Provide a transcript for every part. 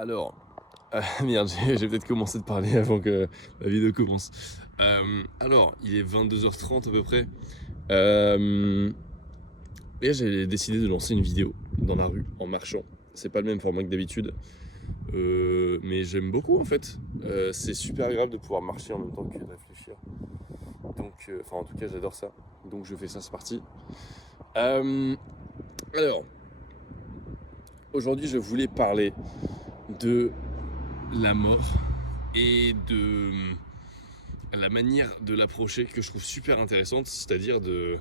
Alors, merde, j'ai peut-être commencé de parler avant que la vidéo commence. Alors, il est 22h30 à peu près. Et j'ai décidé de lancer une vidéo dans la rue, en marchant. C'est pas le même format que d'habitude. Mais j'aime beaucoup en fait. C'est super agréable de pouvoir marcher en même temps que de réfléchir. Donc, enfin en tout cas j'adore ça. Donc je fais ça, c'est parti. Alors, aujourd'hui je voulais parler de la mort et de la manière de l'approcher que je trouve super intéressante, c'est-à-dire de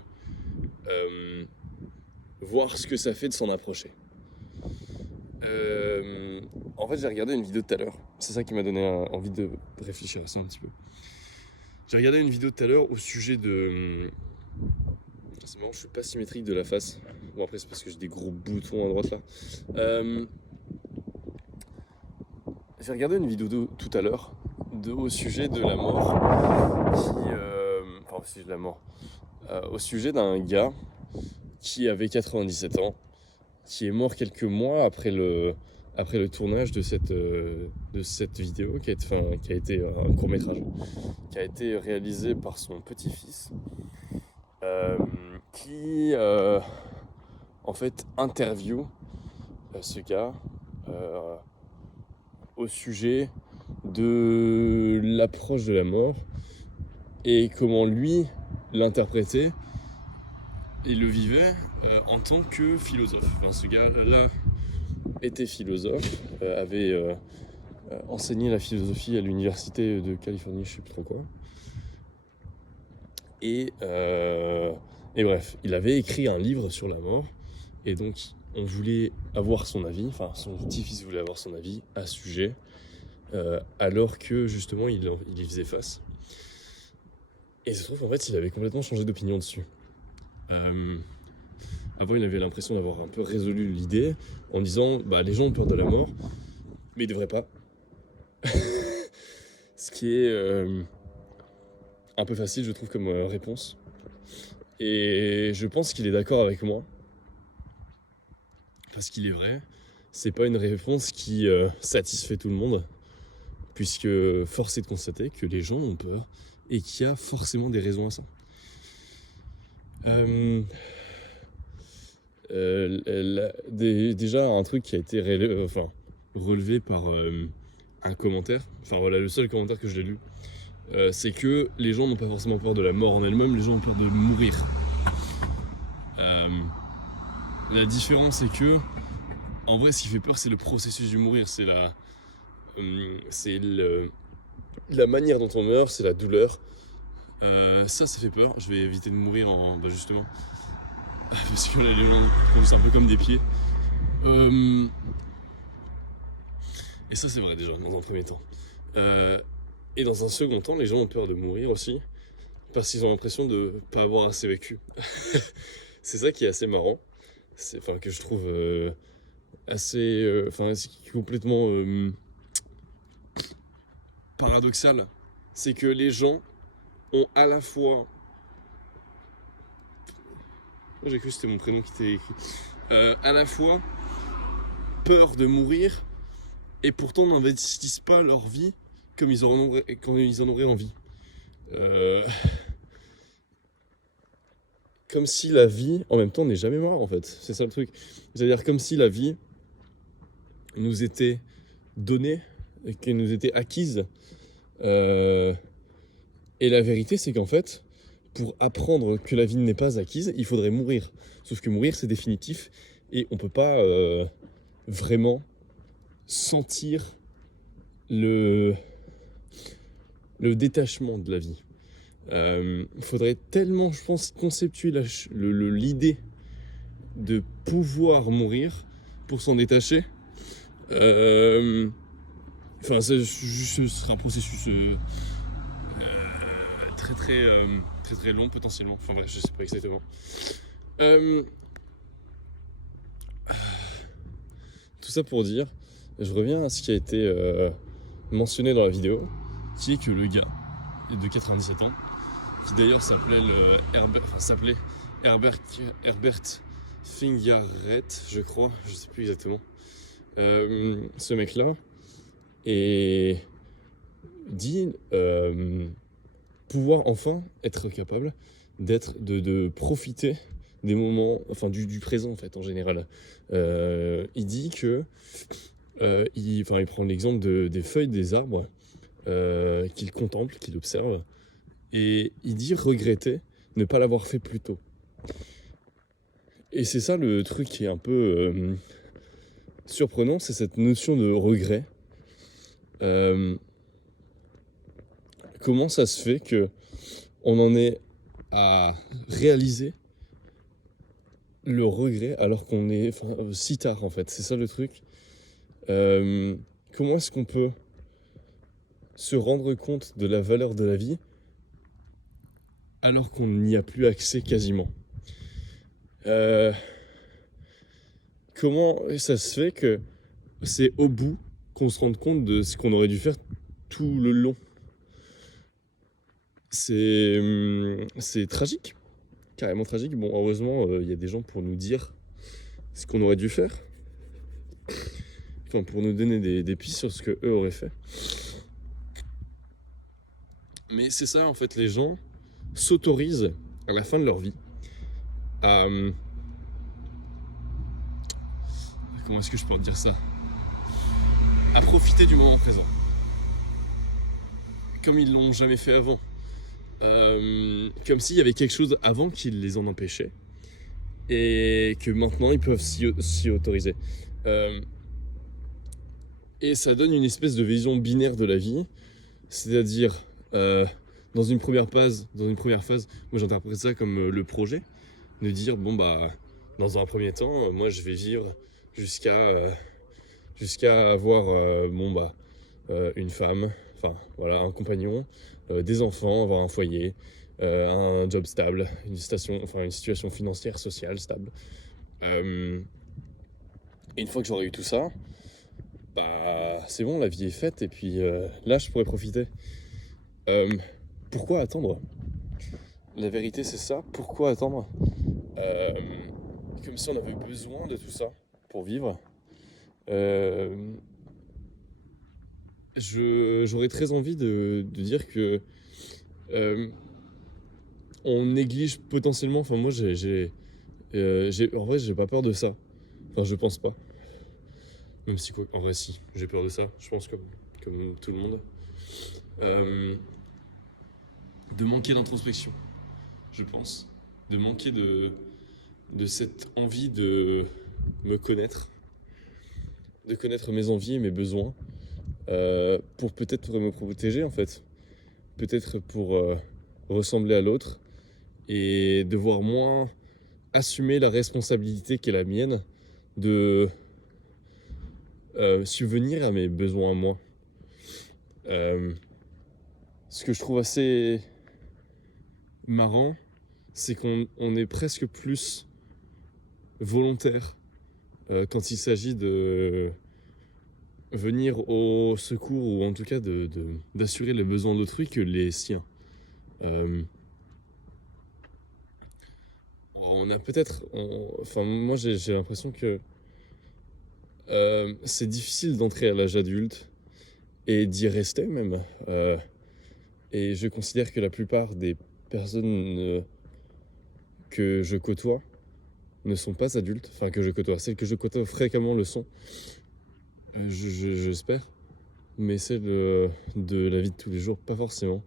voir ce que ça fait de s'en approcher. En fait, j'ai regardé une vidéo tout à l'heure. C'est ça qui m'a donné envie de réfléchir à ça un petit peu. J'ai regardé une vidéo tout à l'heure au sujet de... C'est marrant, je suis pas symétrique de la face. Bon, après, c'est parce que j'ai des gros boutons à droite là. J'ai regardé une vidéo tout à l'heure au sujet de la mort. Enfin, au sujet de la mort. Au sujet d'un gars qui avait 97 ans, qui est mort quelques mois après le tournage de cette vidéo qui a été un court-métrage qui a été réalisé par son petit-fils qui en fait interviewe ce gars au sujet de l'approche de la mort et comment lui l'interprétait et le vivait en tant que philosophe. Enfin, ce gars-là était philosophe, avait enseigné la philosophie à l'université de Californie, je sais plus trop quoi. Et bref, il avait écrit un livre sur la mort, et donc on voulait avoir son avis, enfin son petit-fils voulait avoir son avis à ce sujet, alors que justement il y faisait face. Et il se trouve qu'en fait il avait complètement changé d'opinion dessus. Avant, il avait l'impression d'avoir un peu résolu l'idée en disant bah, les gens ont peur de la mort, mais ils devraient pas. Ce qui est un peu facile, je trouve, comme réponse. Et je pense qu'il est d'accord avec moi. Parce qu'il est vrai, c'est pas une réponse qui satisfait tout le monde, puisque force est de constater que les gens ont peur et qu'il y a forcément des raisons à ça. Déjà un truc qui a été relevé par un commentaire, enfin voilà le seul commentaire que je l'ai lu, c'est que les gens n'ont pas forcément peur de la mort en elle-même, les gens ont peur de mourir. La différence est que en vrai ce qui fait peur c'est le processus du mourir, c'est la manière dont on meurt, c'est la douleur. Ça fait peur. Je vais éviter de mourir justement parce que là les gens conduisent un peu comme des pieds. Et ça c'est vrai déjà dans un premier temps. Et dans un second temps, les gens ont peur de mourir aussi parce qu'ils ont l'impression de pas avoir assez vécu. C'est ça qui est assez marrant, que je trouve complètement paradoxal. C'est que les gens ont à la fois... J'ai cru que c'était mon prénom qui était écrit. À la fois peur de mourir et pourtant n'investissent pas leur vie comme ils en auraient envie. Comme si la vie, en même temps, n'est jamais morte en fait. C'est ça le truc. C'est-à-dire comme si la vie nous était donnée, qu'elle nous était acquise. Et la vérité, c'est qu'en fait, pour apprendre que la vie n'est pas acquise, il faudrait mourir. Sauf que mourir, c'est définitif et on peut pas vraiment sentir le détachement de la vie. Il faudrait tellement, je pense, conceptuer l'idée de pouvoir mourir pour s'en détacher. Ce serait un processus très long potentiellement. Enfin bref, je sais pas exactement. Tout ça pour dire, je reviens à ce qui a été mentionné dans la vidéo, qui est que le gars de 97 ans, qui d'ailleurs s'appelait Herbert Fingaret, je crois, je sais plus exactement. Ce mec-là, et dit pouvoir enfin être capable de profiter des moments, enfin du présent en fait en général. Il dit que il prend l'exemple des feuilles des arbres qu'il contemple, qu'il observe, et il dit regretter ne pas l'avoir fait plus tôt. Et c'est ça le truc qui est un peu surprenant, c'est cette notion de regret. Comment ça se fait que on en est à réaliser le regret alors qu'on est si tard en fait, c'est ça le truc. Comment est-ce qu'on peut se rendre compte de la valeur de la vie alors qu'on n'y a plus accès quasiment? Comment ça se fait que c'est au bout qu'on se rende compte de ce qu'on aurait dû faire tout le long? C'est tragique, carrément tragique. Bon, heureusement, y a des gens pour nous dire ce qu'on aurait dû faire, enfin, pour nous donner des pistes sur ce qu'eux auraient fait. Mais c'est ça, en fait, les gens s'autorisent à la fin de leur vie à... comment est-ce que je peux dire ça? À profiter du moment présent. Comme ils l'ont jamais fait avant. Comme s'il y avait quelque chose avant qui les en empêchait. Et que maintenant ils peuvent s'y autoriser. Et ça donne une espèce de vision binaire de la vie. C'est-à-dire, dans une première phase, moi j'interprète ça comme le projet. De dire, bon bah, dans un premier temps, moi je vais vivre jusqu'à avoir une femme, enfin voilà, un compagnon, des enfants, avoir un foyer, un job stable, une situation financière, sociale stable. Et une fois que j'aurai eu tout ça, bah c'est bon, la vie est faite et puis là je pourrais profiter. Pourquoi attendre? La vérité c'est ça, pourquoi attendre? Comme si on avait besoin de tout ça pour vivre. J'aurais très envie de dire que on néglige potentiellement, enfin moi en vrai j'ai pas peur de ça, enfin je pense pas, même si quoi, en vrai si, j'ai peur de ça, je pense comme tout le monde, de manquer d'introspection, je pense, de manquer de cette envie de me connaître, de connaître mes envies et mes besoins, pour peut-être me protéger en fait, peut-être pour ressembler à l'autre et devoir moins assumer la responsabilité qui est la mienne de subvenir à mes besoins à moi. Ce que je trouve assez marrant, c'est qu'on est presque plus volontaire quand il s'agit de venir au secours ou en tout cas d'assurer les besoins d'autrui que les siens. On a peut-être... Enfin, moi j'ai l'impression que c'est difficile d'entrer à l'âge adulte et d'y rester même. Et je considère que la plupart des personnes que je côtoie ne sont pas adultes. Enfin, que je côtoie. Celles que je côtoie fréquemment le sont. J'espère. Mais celles de la vie de tous les jours, pas forcément.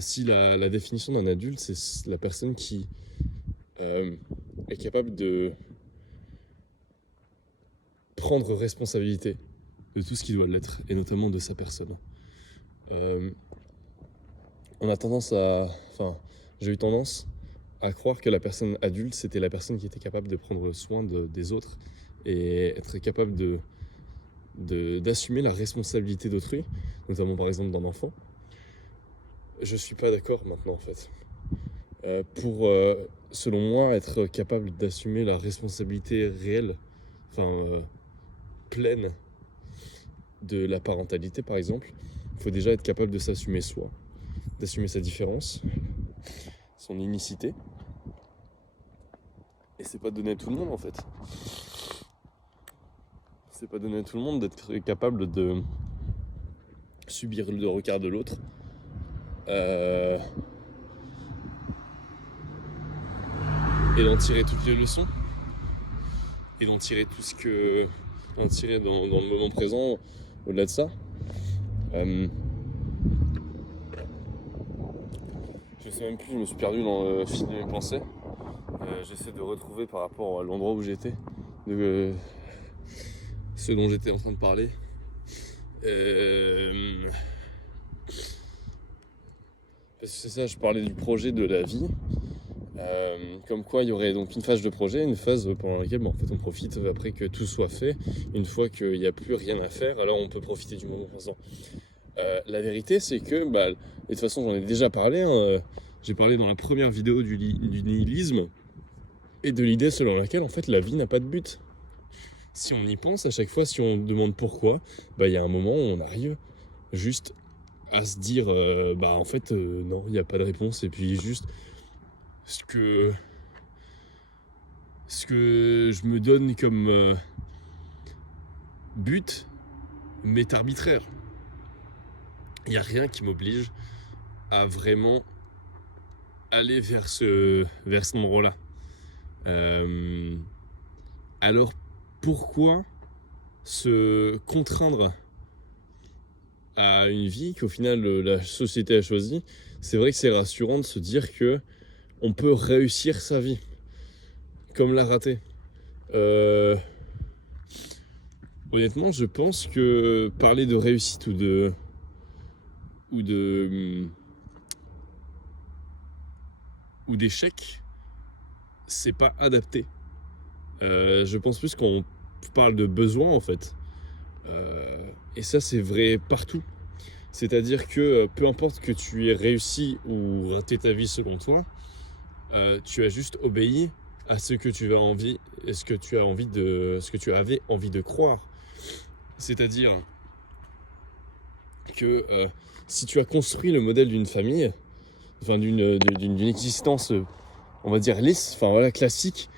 Si la définition d'un adulte, c'est la personne qui est capable de prendre responsabilité de tout ce qui doit l'être, et notamment de sa personne. On a tendance j'ai eu tendance à croire que la personne adulte, c'était la personne qui était capable de prendre soin des autres et être capable d'assumer la responsabilité d'autrui, notamment par exemple d'un enfant. Je suis pas d'accord maintenant en fait. Pour, selon moi, être capable d'assumer la responsabilité réelle, pleine de la parentalité par exemple, il faut déjà être capable de s'assumer soi, d'assumer sa différence, son unicité. Et c'est pas donné à tout le monde en fait. C'est pas donné à tout le monde d'être capable subir le regard de l'autre. Et d'en tirer toutes les leçons. Et d'en tirer tout ce que... d'en tirer dans le moment présent, au-delà de ça. Je sais même plus, je me suis perdu dans le fil de mes pensées. J'essaie de retrouver par rapport à l'endroit où j'étais, ce dont j'étais en train de parler. C'est ça, je parlais du projet de la vie. Comme quoi il y aurait donc une phase de projet, une phase pendant laquelle en fait, on profite après que tout soit fait. Une fois qu'il n'y a plus rien à faire, alors on peut profiter du moment présent. La vérité, c'est que, de toute façon, j'en ai déjà parlé. J'ai parlé dans la première vidéo du nihilisme et de l'idée selon laquelle en fait la vie n'a pas de but. Si on y pense à chaque fois, si on demande pourquoi, il y a un moment où on arrive juste à se dire en fait non, il n'y a pas de réponse, et puis juste ce que je me donne comme but m'est arbitraire. Il n'y a rien qui m'oblige à vraiment aller vers cet endroit-là. Alors pourquoi se contraindre à une vie qu'au final la société a choisie? C'est vrai que c'est rassurant de se dire que on peut réussir sa vie comme la rater. Honnêtement, je pense que parler de réussite ou d'échec, c'est pas adapté. Je pense plus qu'on parle de besoin en fait. Et ça, c'est vrai partout. C'est-à-dire que peu importe que tu aies réussi ou raté ta vie selon toi, tu as juste obéi à ce que tu as envie, ce que tu avais envie de croire. C'est-à-dire que si tu as construit le modèle d'une famille, enfin d'une existence, on va dire lisse, enfin voilà, classique,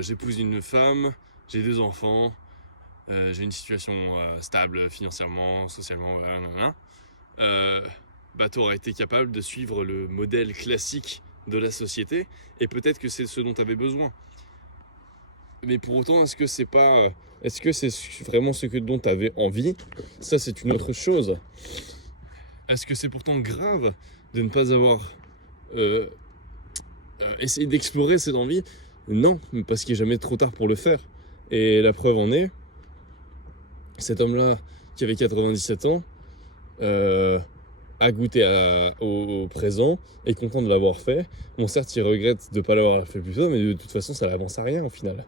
j'épouse une femme, j'ai 2 enfants, j'ai une situation stable financièrement, socialement, voilà. T'aurais été capable de suivre le modèle classique de la société, et peut-être que c'est ce dont tu avais besoin. Mais pour autant, est-ce que c'est vraiment ce dont tu avais envie? Ça, c'est une autre chose. Est-ce que c'est pourtant grave de ne pas avoir essayé d'explorer cette envie? Non, parce qu'il n'est jamais trop tard pour le faire. Et la preuve en est, cet homme-là, qui avait 97 ans, a goûté au présent, est content de l'avoir fait. Bon, certes, il regrette de ne pas l'avoir fait plus tôt, mais de toute façon, ça n'avance à rien au final.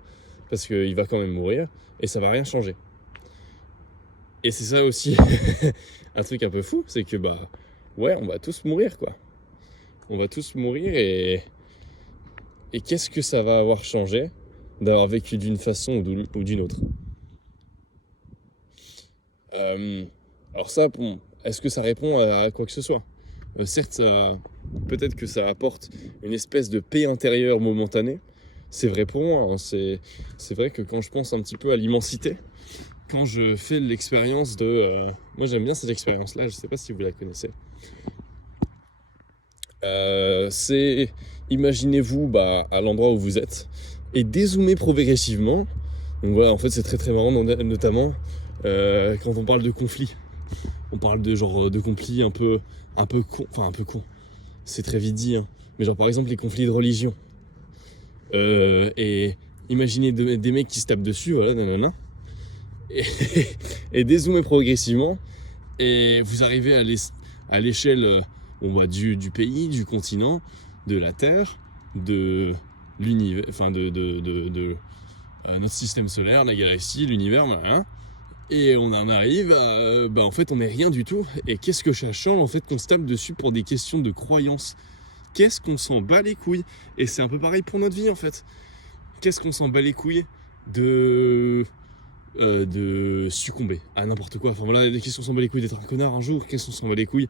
Parce qu'il va quand même mourir, et ça va rien changer. Et c'est ça aussi, un truc un peu fou, c'est que on va tous mourir, quoi. On va tous mourir, et qu'est-ce que ça va avoir changé d'avoir vécu d'une façon ou d'une autre? Alors ça, est-ce que ça répond à quoi que ce soit? Certes, peut-être que ça apporte une espèce de paix intérieure momentanée. C'est vrai pour moi, hein. C'est vrai que quand je pense un petit peu à l'immensité, quand je fais l'expérience moi j'aime bien cette expérience-là, je ne sais pas si vous la connaissez. C'est, imaginez-vous à l'endroit où vous êtes, et dézoomer progressivement. Donc voilà, en fait c'est très très marrant, notamment quand on parle de conflits. On parle de conflits un peu con. C'est très vite dit, hein. Mais par exemple les conflits de religion. Et imaginez des mecs qui se tapent dessus, voilà, nanana. Et dézoomer progressivement, et vous arrivez à l'échelle du pays, du continent, de la Terre, de l'univers, de notre système solaire, la galaxie, l'univers, voilà. Et on en arrive à, en fait on n'est rien du tout. Et qu'est-ce que ça change en fait qu'on se tape dessus pour des questions de croyance? Qu'est-ce qu'on s'en bat les couilles? Et c'est un peu pareil pour notre vie en fait. Qu'est-ce qu'on s'en bat les couilles de succomber à n'importe quoi? Enfin voilà, qu'est-ce qu'on s'en bat les couilles d'être un connard un jour? Qu'est-ce qu'on s'en bat les couilles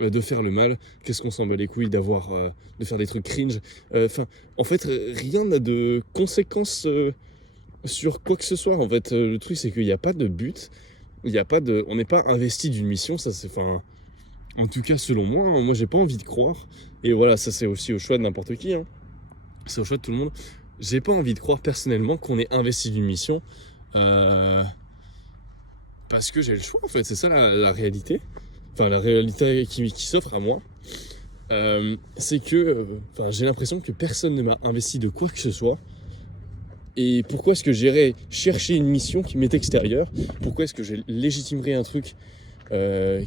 de faire le mal. Qu'est-ce qu'on s'en bat les couilles d'avoir, de faire des trucs cringe. Enfin, en fait, rien n'a de conséquences sur quoi que ce soit. En fait, le truc, c'est qu'il n'y a pas de but. Il y a pas de, on n'est pas investi d'une mission. Ça, c'est, enfin, en tout cas, selon moi, hein, moi, j'ai pas envie de croire. Et voilà, ça, c'est aussi au choix de n'importe qui. Hein. C'est au choix de tout le monde. J'ai pas envie de croire personnellement qu'on est investi d'une mission. Parce que j'ai le choix, en fait. C'est ça la réalité. Enfin, la réalité qui s'offre à moi. C'est que j'ai l'impression que personne ne m'a investi de quoi que ce soit. Et pourquoi est-ce que j'irais chercher une mission qui m'est extérieure? Pourquoi est-ce que je légitimerais un truc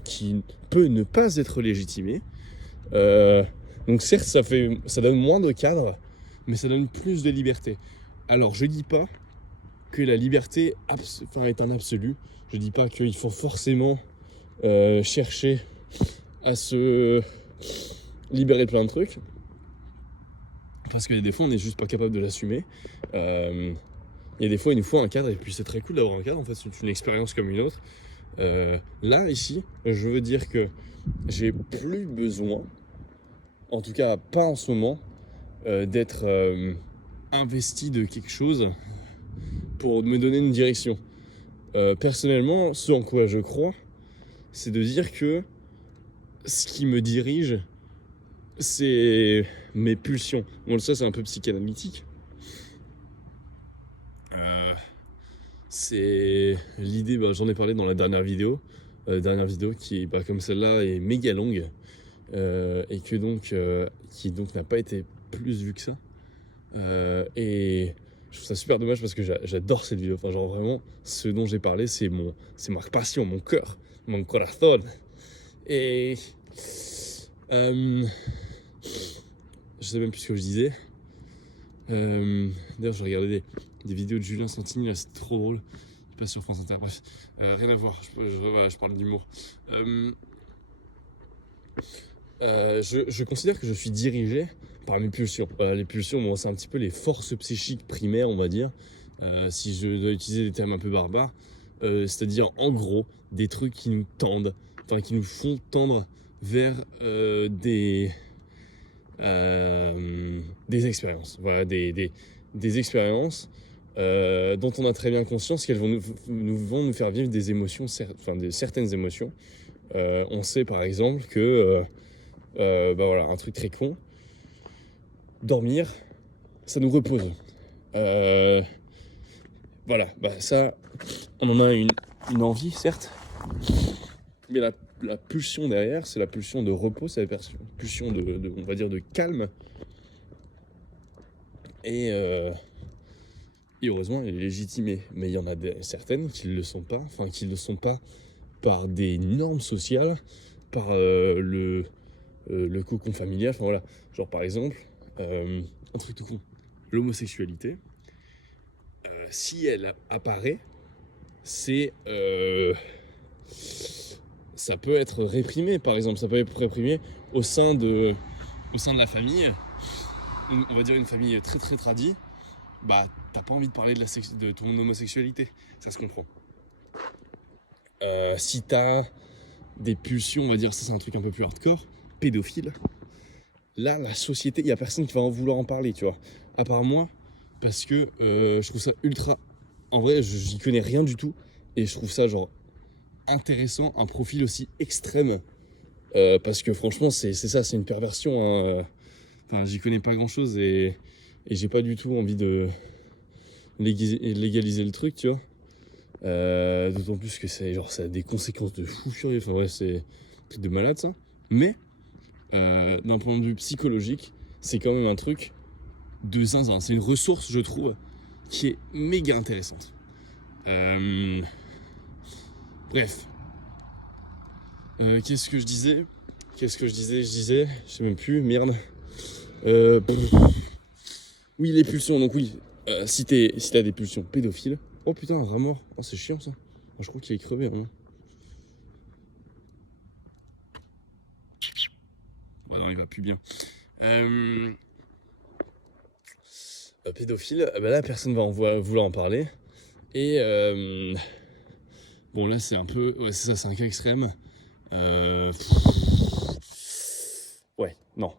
qui peut ne pas être légitimé? Donc certes, ça donne moins de cadre, mais ça donne plus de liberté. Alors je dis pas que la liberté est un absolu. Je dis pas qu'il faut forcément chercher à se libérer de plein de trucs. Parce que des fois, on n'est juste pas capable de l'assumer. Il y a des fois, il nous faut un cadre, et puis c'est très cool d'avoir un cadre. En fait, c'est une expérience comme une autre. Là, ici, je veux dire que j'ai plus besoin, en tout cas pas en ce moment, d'être investi de quelque chose pour me donner une direction. Personnellement, ce en quoi je crois, c'est de dire que ce qui me dirige, c'est mes pulsions. Bon, ça, c'est un peu psychanalytique. C'est l'idée, j'en ai parlé dans la dernière vidéo. Qui est comme celle-là est méga longue. Et que donc, qui donc n'a pas été plus vue que ça. Et je trouve ça super dommage parce que j'adore cette vidéo. Enfin, genre vraiment, ce dont j'ai parlé, c'est ma passion, mon cœur, mon corazón. Et je sais même plus ce que je disais. D'ailleurs, j'ai regardé des vidéos de Julien Santini, là, c'est trop drôle. Il passe sur France Inter. Bref, rien à voir. Je parle d'humour. Je considère que je suis dirigé par mes pulsions. Les pulsions, bon, c'est un petit peu les forces psychiques primaires, on va dire. Si je dois utiliser des termes un peu barbares, c'est-à-dire en gros des trucs qui nous tendent, qui nous font tendre vers des expériences. Voilà, des expériences dont on a très bien conscience qu'elles vont nous faire vivre des émotions, certaines émotions. On sait par exemple que un truc très con, dormir, ça nous repose. Ça, on en a une envie, certes, mais la pulsion derrière, c'est la pulsion de repos, c'est la pulsion on va dire, de calme. Et heureusement, elle est légitimée. Mais il y en a certaines qui ne le sont pas, qui ne le sont pas par des normes sociales, par le cocon familial, voilà. Genre par exemple, un truc tout con, l'homosexualité, si elle apparaît, c'est ça peut être réprimé, par exemple, ça peut être réprimé au sein de la famille, on va dire une famille très très tradie, t'as pas envie de parler de ton homosexualité, ça se comprend. Si t'as des pulsions, on va dire, ça c'est un truc un peu plus hardcore, pédophile, là la société, il y a personne qui va en vouloir en parler, tu vois, à part moi, parce que je trouve ça ultra, en vrai j'y connais rien du tout, et je trouve ça genre intéressant, un profil aussi extrême, parce que franchement c'est ça, c'est une perversion, hein. J'y connais pas grand chose, et j'ai pas du tout envie de légaliser le truc, tu vois. D'autant plus que ça a des conséquences de fou furieux, c'est un truc de malade ça. Mais d'un point de vue psychologique, c'est quand même un truc de zinzin. C'est une ressource, je trouve, qui est méga intéressante. Bref. Qu'est-ce que je disais ? Je sais même plus, merde. Oui, les pulsions, donc oui, si t'as des pulsions pédophiles. Oh putain, un rat mort. Oh, c'est chiant ça. Je crois qu'il est crevé, vraiment. Ouais, non, il va plus bien. Pédophile, là, personne va vouloir en parler. Et bon, là, c'est un peu. Ouais, c'est ça, c'est un cas extrême.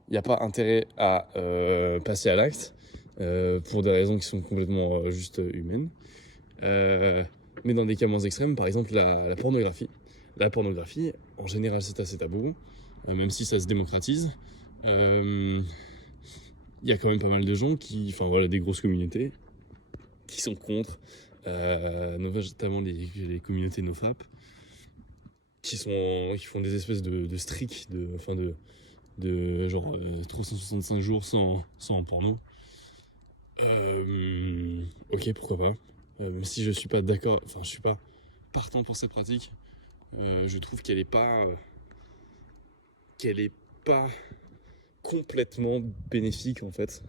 il n'y a pas intérêt à passer à l'acte pour des raisons qui sont complètement juste humaines. Mais dans des cas moins extrêmes, par exemple la pornographie. La pornographie, en général, c'est assez tabou, même si ça se démocratise. Il y a quand même pas mal de gens des grosses communautés qui sont contre, notamment les communautés nofap, qui font des espèces de streaks, de genre 365 jours sans porno. Ok, pourquoi pas. Même si je suis pas d'accord, je suis pas partant pour cette pratique. Je trouve qu'elle est pas complètement bénéfique en fait.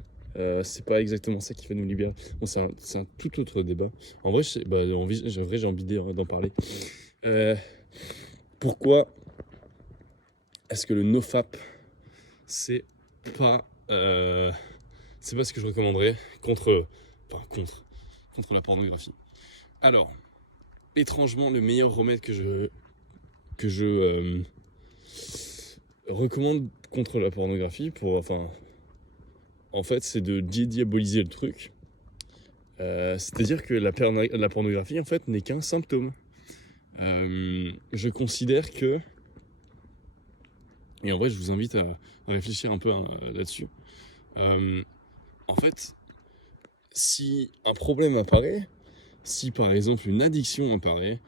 C'est pas exactement ça qui va nous libérer. Bon, c'est un tout autre débat. En vrai, j'ai envie d'en parler. Pourquoi est-ce que le nofap c'est pas ce que je recommanderais contre la pornographie. Alors, étrangement, le meilleur remède que je recommande contre la pornographie, en fait, c'est de diaboliser le truc. C'est-à-dire que la pornographie, en fait, n'est qu'un symptôme. Je considère que... Et en vrai, je vous invite à réfléchir un peu là-dessus. En fait, si un problème apparaît, si par exemple une addiction apparaît,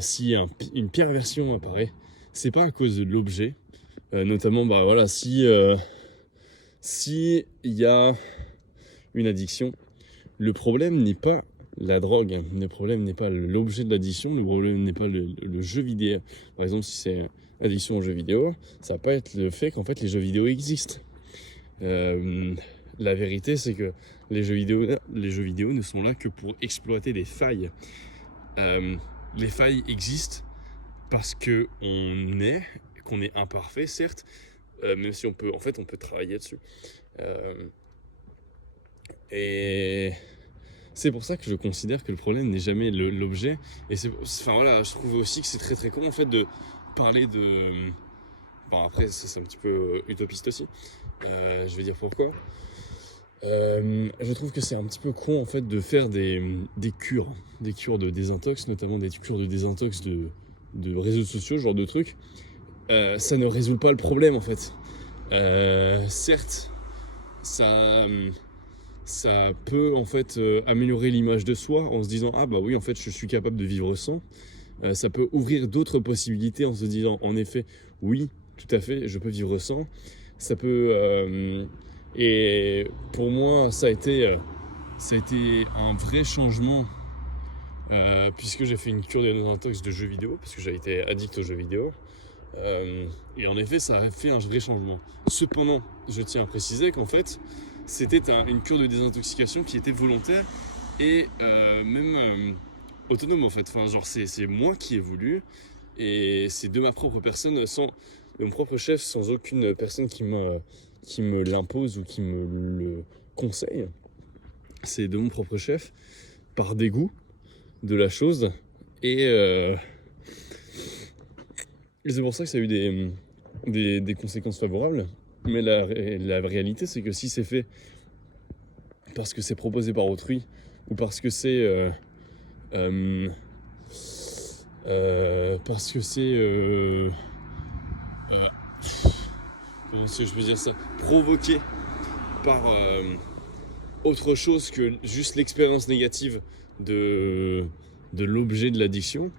si une perversion apparaît, c'est pas à cause de l'objet. Notamment, si il y a une addiction, le problème n'est pas la drogue, le problème n'est pas l'objet de l'addiction, le problème n'est pas le jeu vidéo. Par exemple, si c'est addiction aux jeux vidéo, ça va pas être le fait qu'en fait les jeux vidéo existent. La vérité, c'est que les jeux vidéo ne sont là que pour exploiter des failles. Les failles existent parce qu'on est imparfait, certes, même si on peut travailler dessus. Et c'est pour ça que je considère que le problème n'est jamais l'objet. Et je trouve aussi que c'est très très con en fait de parler de... après, c'est un petit peu utopiste aussi. Je vais dire pourquoi. Je trouve que c'est un petit peu con en fait de faire des cures de désintox, notamment des cures de désintox de réseaux sociaux, ce genre de trucs. Ça ne résout pas le problème en fait. Certes, ça peut en fait améliorer l'image de soi en se disant ah bah oui en fait je suis capable de vivre sans. Ça peut ouvrir d'autres possibilités en se disant en effet oui tout à fait je peux vivre sans. Ça peut et pour moi ça a été un vrai changement puisque j'ai fait une cure de désintox de jeux vidéo parce que j'ai été addict aux jeux vidéo. Et en effet ça a fait un vrai changement. Cependant je tiens à préciser qu'en fait c'était une cure de désintoxication qui était volontaire et même autonome en fait. C'est moi qui ai voulu et c'est de ma propre personne, de mon propre chef, sans aucune personne qui me l'impose ou qui me le conseille. C'est de mon propre chef, par dégoût de la chose et c'est pour ça que ça a eu des conséquences favorables. Mais la réalité, c'est que si c'est fait parce que c'est proposé par autrui ou parce que c'est comment est-ce que je peux dire ça, provoqué par autre chose que juste l'expérience négative de l'objet de l'addiction,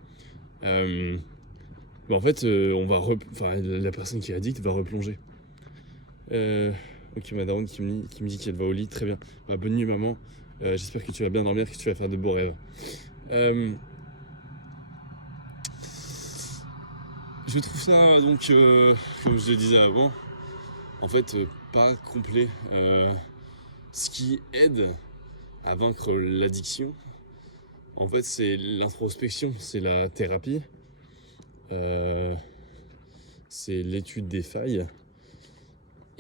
en fait, la personne qui est addicte va replonger. Ok, ma daronne qui me dit qu'elle va au lit, très bien. Bonne nuit maman, j'espère que tu vas bien dormir, que tu vas faire de beaux rêves. Je trouve ça donc, comme je le disais avant, en fait pas complet. Ce qui aide à vaincre l'addiction, en fait c'est l'introspection, c'est la thérapie, c'est l'étude des failles.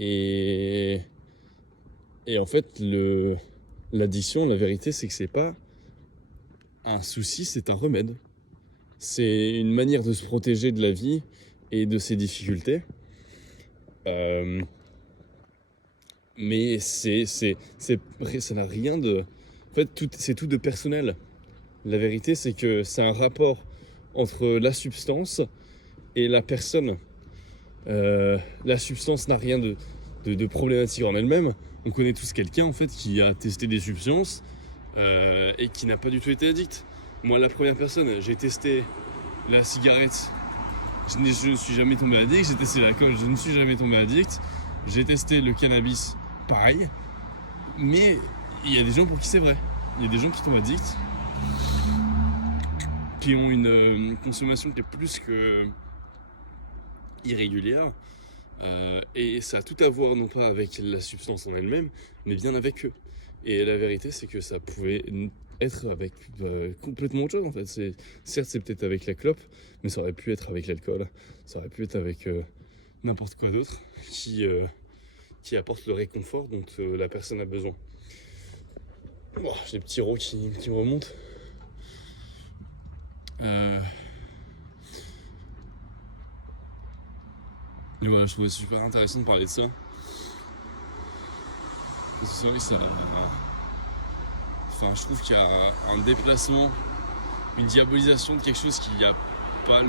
Et en fait, l'addiction, la vérité, c'est que c'est pas un souci, c'est un remède. C'est une manière de se protéger de la vie et de ses difficultés. Mais ça n'a rien de... En fait, c'est tout de personnel. La vérité, c'est que c'est un rapport entre la substance et la personne. La substance n'a rien de problématique en elle-même. On connaît tous quelqu'un en fait qui a testé des substances et qui n'a pas du tout été addict. Moi, la première personne, j'ai testé la cigarette, je ne suis jamais tombé addict. J'ai testé l'alcool, je ne suis jamais tombé addict. J'ai testé le cannabis, pareil. Mais il y a des gens pour qui c'est vrai. Il y a des gens qui tombent addicts, qui ont une consommation qui est plus que irrégulière. Et ça a tout à voir non pas avec la substance en elle-même, mais bien avec eux. Et la vérité, c'est que ça pouvait être avec complètement autre chose en fait. Certes, c'est peut-être avec la clope, mais ça aurait pu être avec l'alcool, ça aurait pu être avec n'importe quoi d'autre qui apporte le réconfort dont la personne a besoin. Oh, j'ai des petits rots qui me remontent. Et voilà, je trouvais super intéressant de parler de ça. Parce que c'est vrai que ça... Enfin, je trouve qu'il y a un déplacement, une diabolisation de quelque chose qui n'a pas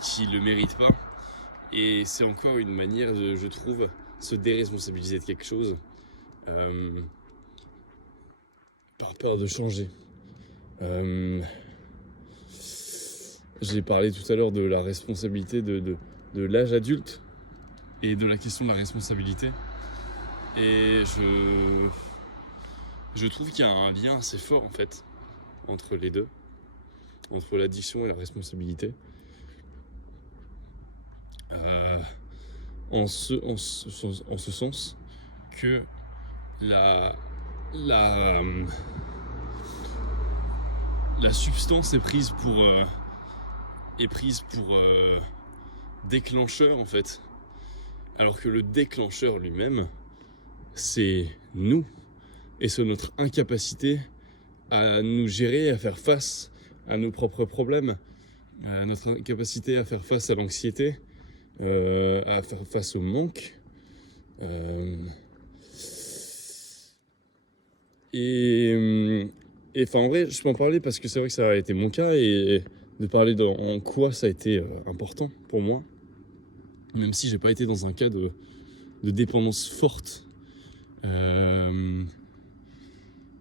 qui le mérite pas. Et c'est encore une manière de, je trouve, se déresponsabiliser de quelque chose par peur de changer. J'ai parlé tout à l'heure de la responsabilité de l'âge adulte et de la question de la responsabilité. Et je trouve qu'il y a un lien assez fort en fait entre les deux, entre l'addiction et la responsabilité. En ce sens que la substance est prise pour déclencheur en fait, alors que le déclencheur lui-même c'est nous et c'est notre incapacité à nous gérer, à faire face à nos propres problèmes, à notre incapacité à faire face à l'anxiété, à faire face au manque. Et enfin en vrai je peux en parler parce que c'est vrai que ça a été mon cas et de parler en quoi ça a été important pour moi, même si j'ai pas été dans un cas de dépendance forte.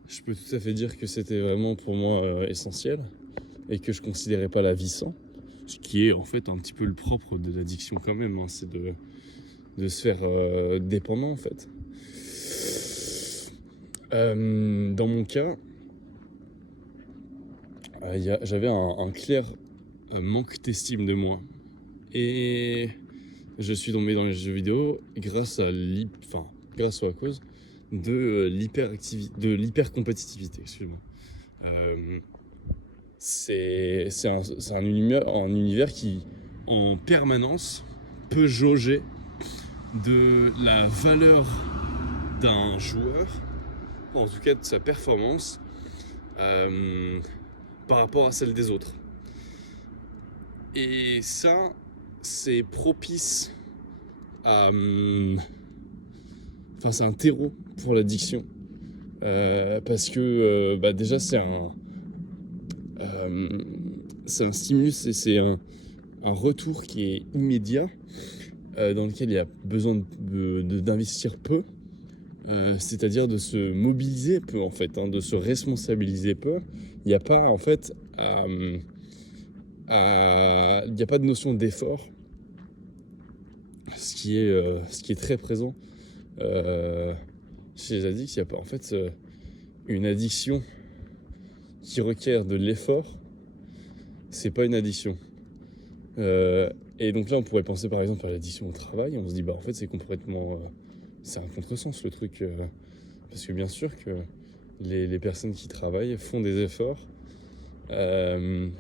Je peux tout à fait dire que c'était vraiment pour moi essentiel et que je considérais pas la vie sans, ce qui est en fait un petit peu le propre de l'addiction quand même, hein, c'est de se faire dépendant en fait. Dans mon cas, j'avais un clair manque d'estime de moi et je suis tombé dans les jeux vidéo grâce à cause de l'hypercompétitivité, excuse-moi. C'est un univers qui en permanence peut jauger de la valeur d'un joueur, en tout cas de sa performance par rapport à celle des autres. Et ça, c'est propice à... Enfin, c'est un terreau pour l'addiction. Parce que déjà, c'est un stimulus et c'est un retour qui est immédiat, dans lequel il y a besoin d'investir peu. C'est-à-dire de se mobiliser peu en fait, hein, de se responsabiliser peu. Il n'y a pas en fait il n'y a pas de notion d'effort, ce qui est très présent chez les addicts. Il n'y a pas en fait une addiction qui requiert de l'effort, c'est pas une addiction. Et donc là on pourrait penser par exemple à l'addiction au travail, on se dit en fait c'est complètement c'est un contresens le truc, parce que bien sûr que les personnes qui travaillent font des efforts. Le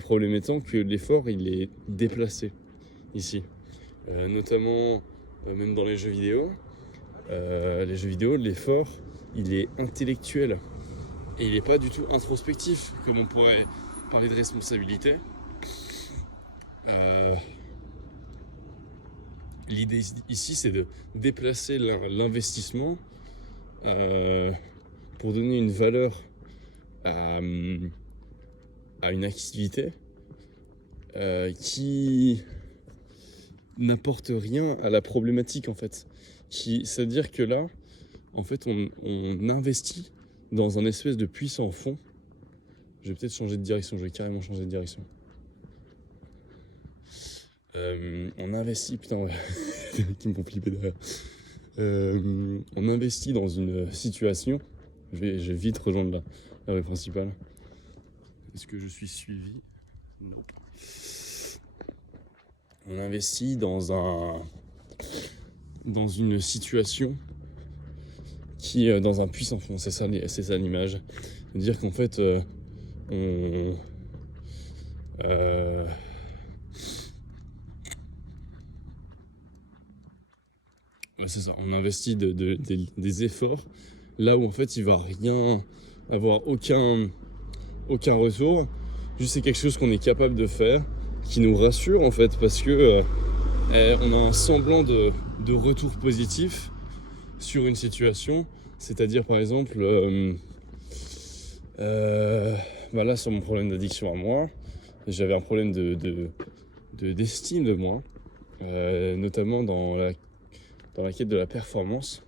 problème étant que l'effort il est déplacé ici, notamment même dans les jeux vidéo. L'effort il est intellectuel et il n'est pas du tout introspectif comme on pourrait parler de responsabilité. l'idée ici, c'est de déplacer l'investissement pour donner une valeur à une activité qui n'apporte rien à la problématique en fait. C'est-à-dire que là, en fait, on investit dans un espèce de puissant fond. Je vais peut-être changer de direction, je vais carrément changer de direction. On investit, putain, ouais, les mecs qui me font flipper derrière. On investit dans une situation. Je vais vite rejoindre la rue principale. Est-ce que je suis suivi? Non. On investit dans une situation qui est dans un puissant fond. C'est ça l'image. Dire qu'en fait, c'est ça, on investit des efforts là où en fait il va rien avoir, aucun retour. Juste c'est quelque chose qu'on est capable de faire, qui nous rassure en fait, parce que on a un semblant de retour positif sur une situation. C'est-à-dire par exemple, là sur mon problème d'addiction à moi, j'avais un problème d'estime de moi, notamment dans la quête de la performance,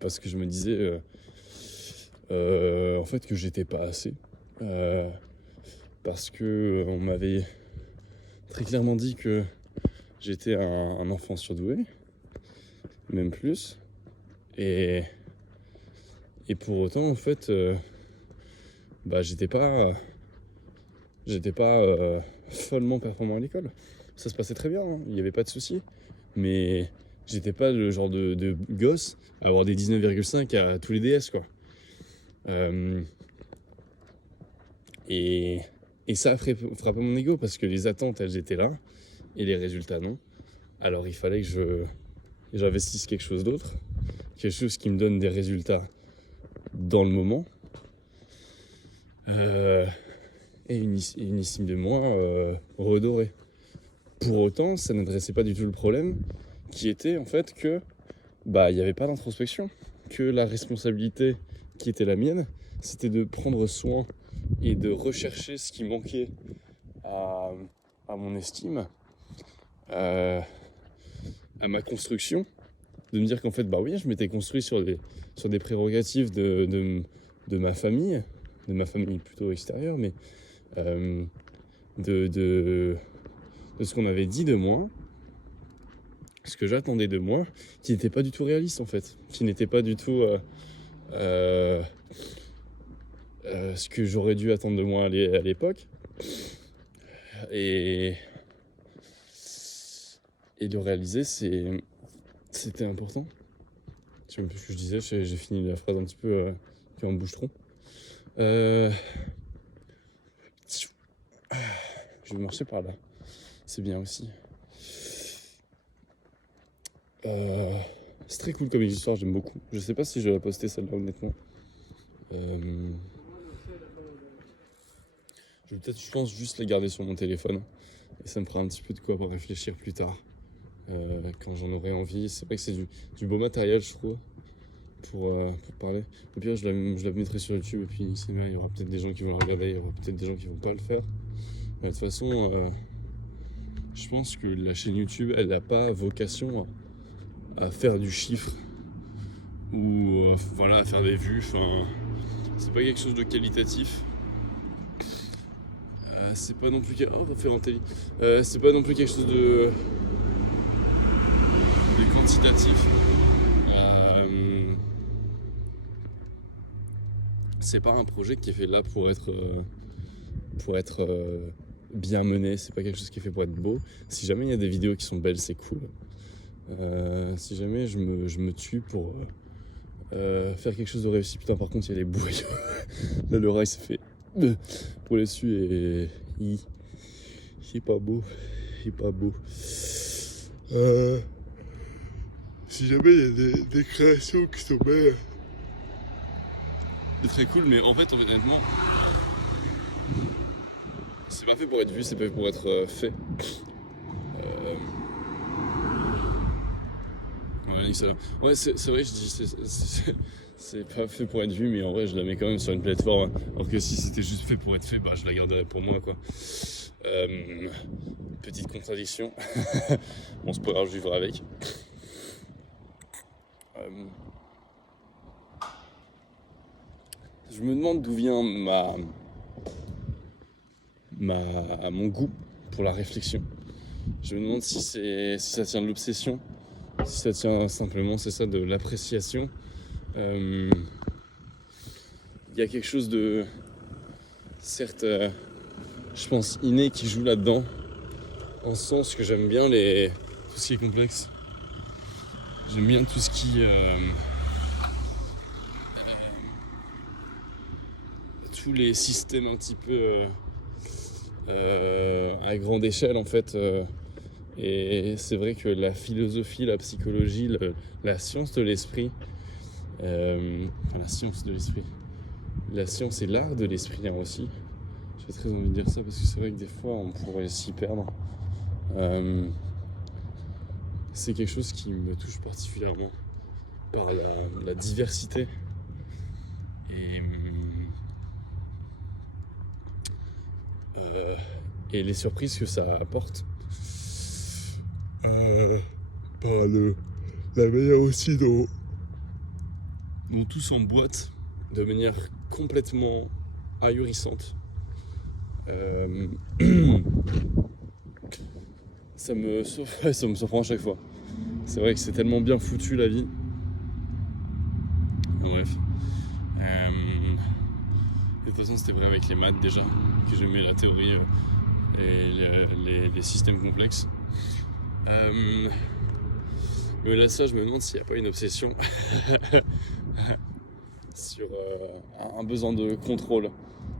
parce que je me disais en fait que j'étais pas assez, parce que on m'avait très clairement dit que j'étais un enfant surdoué, même plus, et pour autant en fait j'étais pas follement performant à l'école. Ça se passait très bien, hein, il n'y avait pas de souci. Mais j'étais pas le genre de gosse à avoir des 19,5 à tous les DS, quoi. Et ça a frappé mon ego, parce que les attentes, elles étaient là, et les résultats, non. Alors il fallait que j'investisse quelque chose d'autre, quelque chose qui me donne des résultats dans le moment, et une estime de moi redorée. Pour autant, ça n'adressait pas du tout le problème, qui était en fait que il n'y avait pas d'introspection, que la responsabilité qui était la mienne, c'était de prendre soin et de rechercher ce qui manquait à mon estime, à ma construction, de me dire qu'en fait, oui, je m'étais construit sur des prérogatives de ma famille plutôt extérieure, mais de ce qu'on avait dit de moi, ce que j'attendais de moi, qui n'était pas du tout réaliste en fait, qui n'était pas du tout ce que j'aurais dû attendre de moi à l'époque. Et de réaliser, c'était important. Je sais même plus ce que je disais, j'ai fini la phrase un petit peu en bouche-tronc. Je vais marcher par là. C'est bien aussi. C'est très cool comme histoire, j'aime beaucoup. Je sais pas si je vais la poster celle-là honnêtement. Je vais peut-être, je pense, juste la garder sur mon téléphone. Et ça me fera un petit peu de quoi pour réfléchir plus tard. Quand j'en aurai envie. C'est vrai que c'est du beau matériel, je trouve, pour parler. Au pire, je la mettrai sur YouTube et puis il y aura peut-être des gens qui vont la regarder, il y aura peut-être des gens qui vont pas le faire. Mais de toute façon, je pense que la chaîne YouTube, elle n'a pas vocation à faire du chiffre ou à faire des vues. Enfin, c'est pas quelque chose de qualitatif. C'est pas non plus on va faire un télé. C'est pas non plus quelque chose de quantitatif. C'est pas un projet qui est fait là pour être bien mené. C'est pas quelque chose qui est fait pour être beau. Si jamais il y a des vidéos qui sont belles, c'est cool. Si jamais je me tue pour faire quelque chose de réussi, putain, par contre il y a des bouilles. Là le rail s'est fait pour les dessus et il est pas beau. Si jamais il y a des créations qui sont belles, c'est très cool, mais en fait honnêtement c'est pas fait pour être vu, c'est pas fait pour être fait. Ouais, excellent. Ouais, c'est vrai, je dis, c'est pas fait pour être vu, mais en vrai, je la mets quand même sur une plateforme. Alors que si c'était juste fait pour être fait, bah, je la garderais pour moi, quoi. Petite contradiction. Bon, c'est pas grave, je vivrai avec. Euh, je me demande d'où vient mon goût pour la réflexion. Je me demande si ça tient de l'obsession, si ça tient simplement, c'est ça, de l'appréciation. Il y a quelque chose de, certes, je pense, inné qui joue là-dedans, en ce sens que j'aime bien tout ce qui est complexe. J'aime bien tout ce qui... tous les systèmes un petit peu à grande échelle, en fait. Et c'est vrai que la philosophie, la psychologie, la science de l'esprit, la science de l'esprit, la science et l'art de l'esprit, hein, aussi. J'ai très envie de dire ça parce que c'est vrai que des fois on pourrait s'y perdre. C'est quelque chose qui me touche particulièrement par la diversité et les surprises que ça apporte. Par la manière aussi dont tout s'emboîte de manière complètement ahurissante. Ça me surprend à chaque fois. C'est vrai que c'est tellement bien foutu la vie. Bref. De toute façon, c'était vrai avec les maths déjà, que j'aimais la théorie et les systèmes complexes. Mais là, ça, je me demande s'il n'y a pas une obsession sur un besoin de contrôle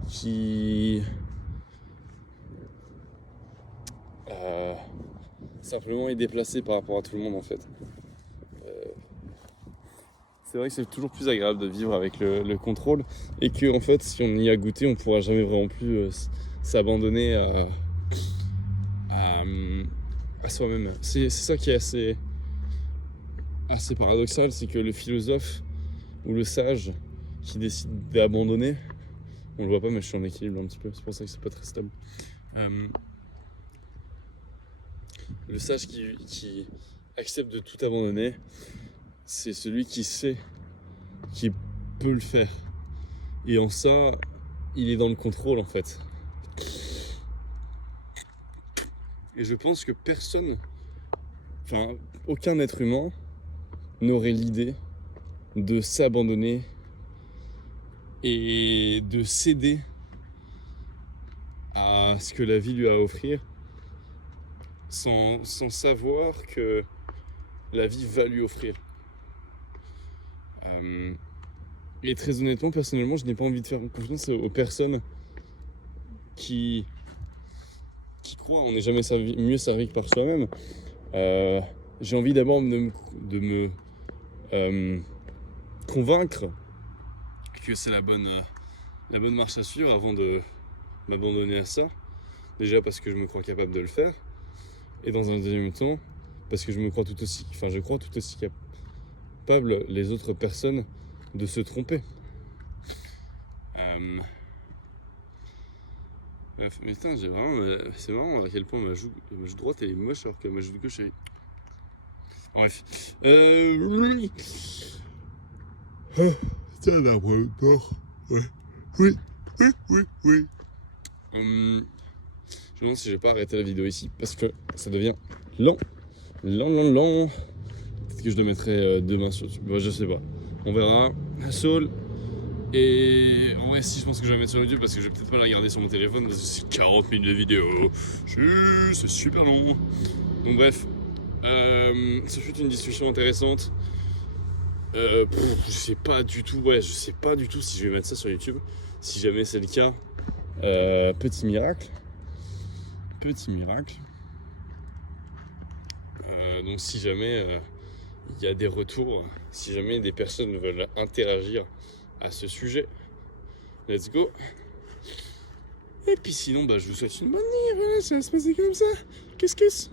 qui simplement est déplacé par rapport à tout le monde, en fait. C'est vrai que c'est toujours plus agréable de vivre avec le contrôle et que, en fait, si on y a goûté, on ne pourra jamais vraiment plus s'abandonner à soi-même. C'est ça qui est assez paradoxal, c'est que le philosophe ou le sage qui décide d'abandonner, on le voit pas, mais je suis en équilibre un petit peu, c'est pour ça que c'est pas très stable. Le sage qui accepte de tout abandonner, c'est celui qui sait qu'il peut le faire. Et en ça, il est dans le contrôle, en fait. Et je pense que aucun être humain n'aurait l'idée de s'abandonner et de céder à ce que la vie lui a à offrir sans savoir que la vie va lui offrir. Et très honnêtement, personnellement, je n'ai pas envie de faire confiance aux personnes qui croient on n'est jamais mieux servi que par soi-même. J'ai envie d'abord de me convaincre que c'est la bonne marche à suivre avant de m'abandonner à ça. Déjà parce que je me crois capable de le faire. Et dans un deuxième temps, parce que je crois tout aussi capable les autres personnes de se tromper. Bref, mais putain, c'est marrant à quel point ma joue droite elle est moche alors que ma joue gauche elle est... Bref. Tiens, l'arbre mort. Ouais. Oui. Je me demande si je vais pas arrêter la vidéo ici parce que ça devient lent. Peut-être que je le mettrai demain sur YouTube. Bah, je sais pas. On verra. Saul. Et ouais, si, je pense que je vais mettre sur YouTube parce que je vais peut-être pas la regarder sur mon téléphone parce que c'est 40 minutes de vidéo. C'est super long. Donc bref, ça fut une discussion intéressante. Je sais pas du tout si je vais mettre ça sur YouTube. Si jamais c'est le cas, petit miracle. Donc si jamais il y a des retours, si jamais des personnes veulent interagir à ce sujet, let's go. Et puis sinon, je vous souhaite une bonne nuit. Voilà, ça va se passer comme ça. Qu'est-ce